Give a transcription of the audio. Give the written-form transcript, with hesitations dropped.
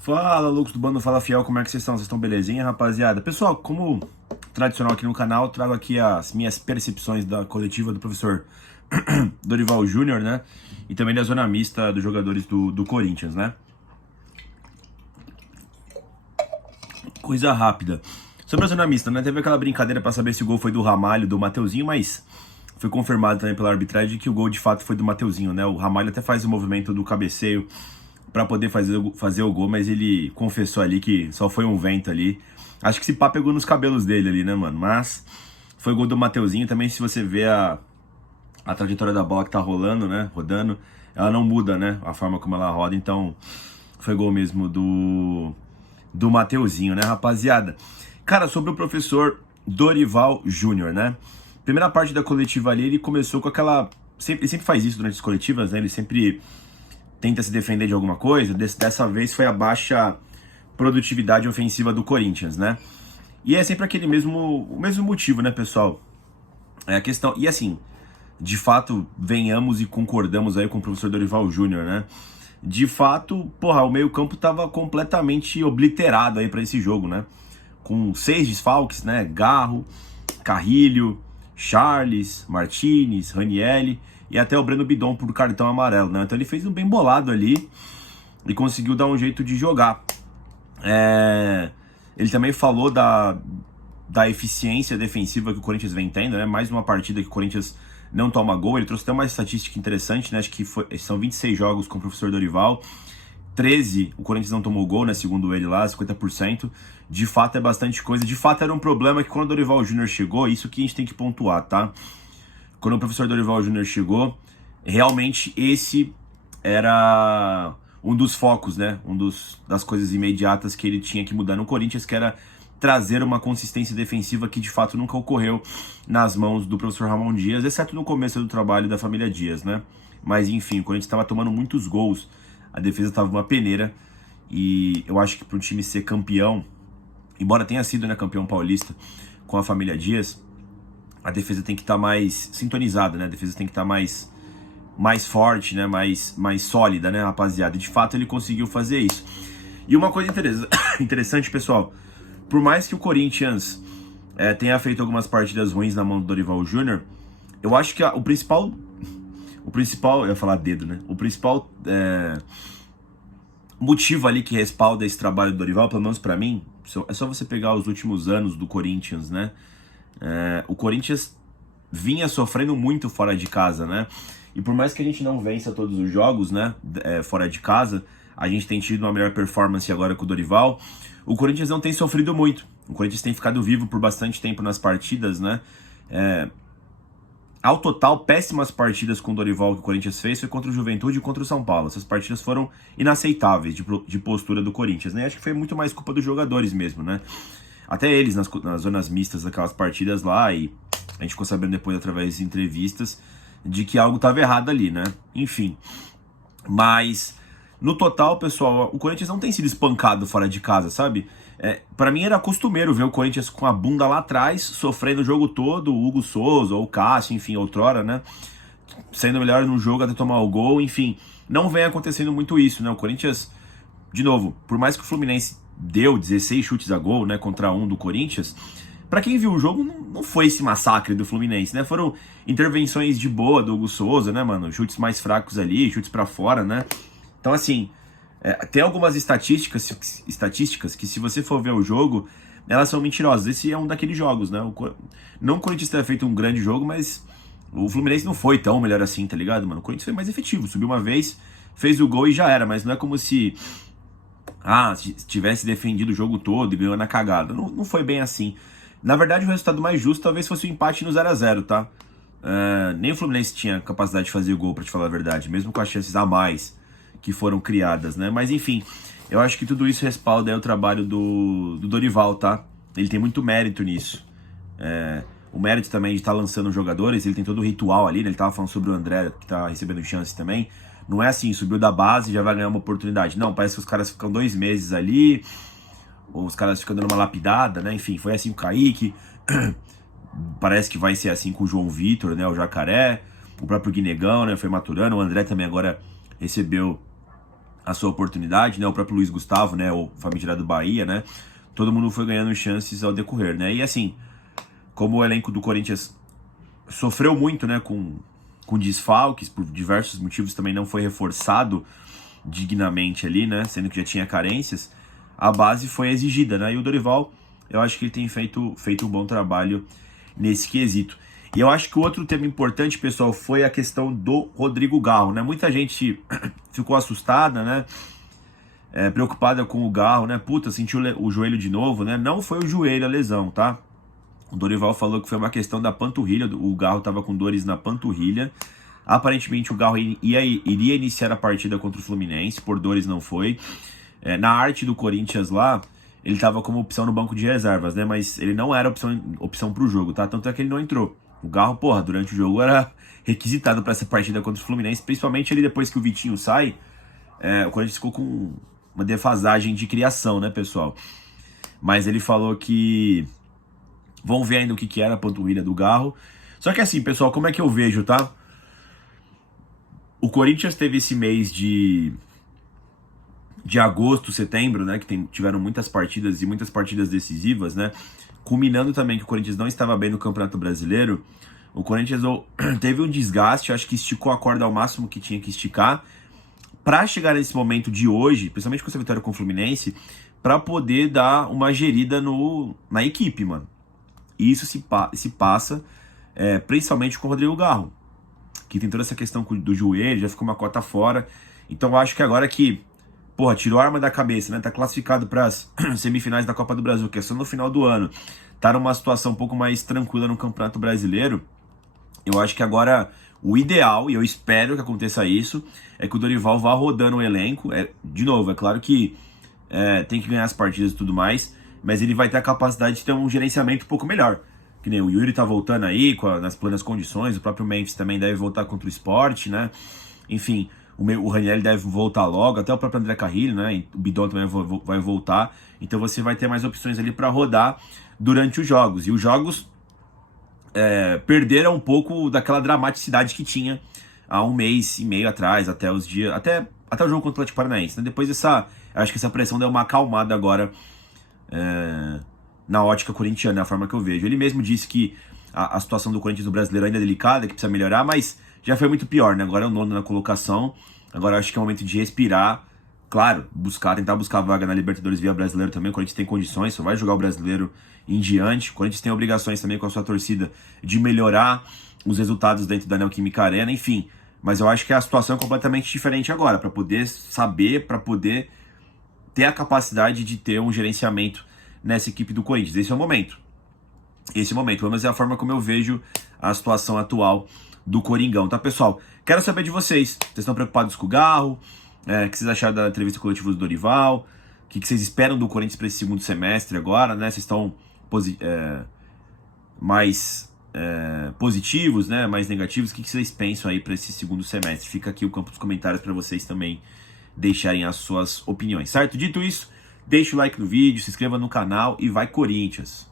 Fala, loucos do Bando Fala Fiel, como é que vocês estão? Vocês estão belezinha, rapaziada? Pessoal, como tradicional aqui no canal, eu trago aqui as minhas percepções da coletiva do professor Dorival Júnior, né? E também da zona mista dos jogadores do Corinthians, né? Coisa rápida. Sobre a zona mista, né? Teve aquela brincadeira pra saber se o gol foi do Ramalho, do Mateuzinho, mas foi confirmado também pela arbitragem que o gol de fato foi do Mateuzinho, né? O Ramalho até faz o movimento do cabeceio pra poder fazer o gol, mas ele confessou ali que só foi um vento ali. Acho que esse pá pegou nos cabelos dele ali, né, mano? Mas foi gol do Mateuzinho. Também, se você vê a trajetória da bola que tá rolando, né? Rodando, ela não muda, né? A forma como ela roda. Então, foi gol mesmo do Mateuzinho, né, rapaziada? Cara, sobre o professor Dorival Júnior, né? Primeira parte da coletiva ali, ele começou com aquela... Ele sempre faz isso durante as coletivas, né? Ele sempre tenta se defender de alguma coisa. Dessa vez foi a baixa produtividade ofensiva do Corinthians, né? E é sempre o mesmo motivo, né, pessoal? É a questão... E assim, de fato, venhamos e concordamos aí com o professor Dorival Júnior, né? De fato, porra, o meio-campo tava completamente obliterado aí pra esse jogo, né? Com 6 desfalques, né? Garro, Carrilho, Charles, Martinez, Ranielli e até o Breno Bidon por cartão amarelo, né? Então ele fez um bem bolado ali e conseguiu dar um jeito de jogar. Ele também falou da eficiência defensiva que o Corinthians vem tendo, né? Mais uma partida que o Corinthians não toma gol. Ele trouxe até uma estatística interessante, né? Acho que são 26 jogos com o professor Dorival. 13 o Corinthians não tomou gol, né? Segundo ele lá, 50%. De fato é bastante coisa. De fato era um problema que quando o Dorival Júnior chegou, isso que a gente tem que pontuar, tá? Quando o professor Dorival Júnior chegou, realmente esse era um dos focos, né? Das coisas imediatas que ele tinha que mudar no Corinthians, que era trazer uma consistência defensiva que de fato nunca ocorreu nas mãos do professor Ramon Dias, exceto no começo do trabalho da família Dias, né? Mas enfim, o Corinthians estava tomando muitos gols, a defesa estava uma peneira, e eu acho que para um time ser campeão, embora tenha sido, né, campeão paulista com a família Dias, a defesa tem que estar mais sintonizada, né? A defesa tem que estar mais forte, né? Mais sólida, né, rapaziada? E de fato ele conseguiu fazer isso. E uma coisa interessante, pessoal, por mais que o Corinthians tenha feito algumas partidas ruins na mão do Dorival Júnior, eu acho que o principal, eu ia falar dedo, né? O principal motivo ali que respalda esse trabalho do Dorival, pelo menos pra mim, é só você pegar os últimos anos do Corinthians, né? O Corinthians vinha sofrendo muito fora de casa, né? E por mais que a gente não vença todos os jogos, né, fora de casa, a gente tem tido uma melhor performance agora com o Dorival. O Corinthians não tem sofrido muito. O Corinthians tem ficado vivo por bastante tempo nas partidas, né? Ao total, péssimas partidas com o Dorival que o Corinthians fez foi contra o Juventude e contra o São Paulo. Essas partidas foram inaceitáveis de postura do Corinthians, né? Acho que foi muito mais culpa dos jogadores mesmo, né? Até eles nas zonas mistas daquelas partidas lá, e a gente ficou sabendo depois através de entrevistas de que algo estava errado ali, né? Enfim. Mas, no total, pessoal, o Corinthians não tem sido espancado fora de casa, sabe? Pra mim era costumeiro ver o Corinthians com a bunda lá atrás, sofrendo o jogo todo, o Hugo Souza ou o Cássio, enfim, outrora, né? Sendo melhor no jogo até tomar o gol, enfim. Não vem acontecendo muito isso, né? O Corinthians, de novo, por mais que o Fluminense deu 16 chutes a gol, né, contra um do Corinthians, pra quem viu o jogo, não foi esse massacre do Fluminense, né? Foram intervenções de boa do Hugo Souza, né, mano? Chutes mais fracos ali, chutes pra fora, né? Então, assim, tem algumas estatísticas que, se você for ver o jogo, elas são mentirosas. Esse é um daqueles jogos, né? Não o Corinthians tenha feito um grande jogo, mas o Fluminense não foi tão melhor assim, tá ligado, mano? O Corinthians foi mais efetivo, subiu uma vez, fez o gol e já era, mas não é como se tivesse defendido o jogo todo e ganhou na cagada. Não foi bem assim. Na verdade, o resultado mais justo talvez fosse o empate no 0x0, tá? Nem o Fluminense tinha capacidade de fazer o gol, pra te falar a verdade, mesmo com as chances a mais que foram criadas, né? Mas enfim, eu acho que tudo isso respalda o trabalho do Dorival, tá? Ele tem muito mérito nisso. O mérito também de estar lançando jogadores, ele tem todo o ritual ali, né? Ele tava falando sobre o André, que tá recebendo chance também. Não é assim, subiu da base e já vai ganhar uma oportunidade. Não, parece que os caras ficam 2 meses ali, ou os caras ficam dando uma lapidada, né? Enfim, foi assim com o Kaique, parece que vai ser assim com o João Vitor, né? O Jacaré, o próprio Guinegão, né? Foi maturando, o André também agora recebeu a sua oportunidade, né? O próprio Luiz Gustavo, né? O famigerado Bahia, né? Todo mundo foi ganhando chances ao decorrer, né? E assim, como o elenco do Corinthians sofreu muito, né? Com desfalques, por diversos motivos, também não foi reforçado dignamente ali, né? Sendo que já tinha carências, a base foi exigida, né? E o Dorival, eu acho que ele tem feito um bom trabalho nesse quesito. E eu acho que o outro tema importante, pessoal, foi a questão do Rodrigo Garro, né? Muita gente ficou assustada, né? Preocupada com o Garro, né? Puta, sentiu o joelho de novo, né? Não foi o joelho a lesão, tá? O Dorival falou que foi uma questão da panturrilha, o Garro tava com dores na panturrilha. Aparentemente o Garro iria iniciar a partida contra o Fluminense, por dores não foi. Na arte do Corinthians lá, ele tava como opção no banco de reservas, né? Mas ele não era opção pro jogo, tá? Tanto é que ele não entrou. O Garro, porra, durante o jogo era requisitado para essa partida contra o Fluminense, principalmente ali depois que o Vitinho sai, o Corinthians ficou com uma defasagem de criação, né, pessoal? Mas ele falou que vão ver ainda o que era a panturrilha do Garro. Só que assim, pessoal, como é que eu vejo, tá? O Corinthians teve esse mês de agosto, setembro, né? Que tiveram muitas partidas e muitas partidas decisivas, né? Culminando também que o Corinthians não estava bem no Campeonato Brasileiro. O Corinthians teve um desgaste, acho que esticou a corda ao máximo que tinha que esticar, para chegar nesse momento de hoje, principalmente com essa vitória com o Fluminense, para poder dar uma gerida na equipe, mano. E isso se passa principalmente com o Rodrigo Garro, que tem toda essa questão do joelho, já ficou uma cota fora. Então eu acho que agora que, porra, tirou a arma da cabeça, né? Tá classificado para as semifinais da Copa do Brasil, que é só no final do ano. Tá numa situação um pouco mais tranquila no Campeonato Brasileiro. Eu acho que agora o ideal, e eu espero que aconteça isso, é que o Dorival vá rodando o elenco. De novo, é claro que tem que ganhar as partidas e tudo mais, mas ele vai ter a capacidade de ter um gerenciamento um pouco melhor. Que nem o Yuri tá voltando aí nas plenas condições, o próprio Memphis também deve voltar contra o Sport, né? Enfim, o Ranieri deve voltar logo, até o próprio André Carrillo, né? O Bidon também vai voltar. Então você vai ter mais opções ali para rodar durante os jogos. E os jogos perderam um pouco daquela dramaticidade que tinha há um mês e meio atrás, até o jogo contra o Atlético Paranaense, né? Depois acho que essa pressão deu uma acalmada agora na ótica corintiana, é a forma que eu vejo. Ele mesmo disse que a situação do Corinthians no Brasileiro ainda é delicada, que precisa melhorar, mas já foi muito pior, né? Agora é o nono na colocação, agora acho que é o momento de respirar, claro, tentar buscar vaga na Libertadores via Brasileiro também. O Corinthians tem condições, só vai jogar o Brasileiro em diante. O Corinthians tem obrigações também com a sua torcida de melhorar os resultados dentro da Neoquímica Arena, enfim. Mas eu acho que a situação é completamente diferente agora, para poder saber, para poder ter a capacidade de ter um gerenciamento nessa equipe do Corinthians. Esse é o momento. Pelo menos é a forma como eu vejo a situação atual do Coringão, tá, pessoal? Quero saber de vocês. Vocês estão preocupados com o Garro? O que vocês acharam da entrevista coletiva do Dorival? O que vocês esperam do Corinthians para esse segundo semestre agora, né? Vocês estão mais positivos, né? Mais negativos? O que vocês pensam aí para esse segundo semestre? Fica aqui o campo dos comentários para vocês também deixarem as suas opiniões, certo? Dito isso, deixa o like no vídeo, se inscreva no canal e vai Corinthians!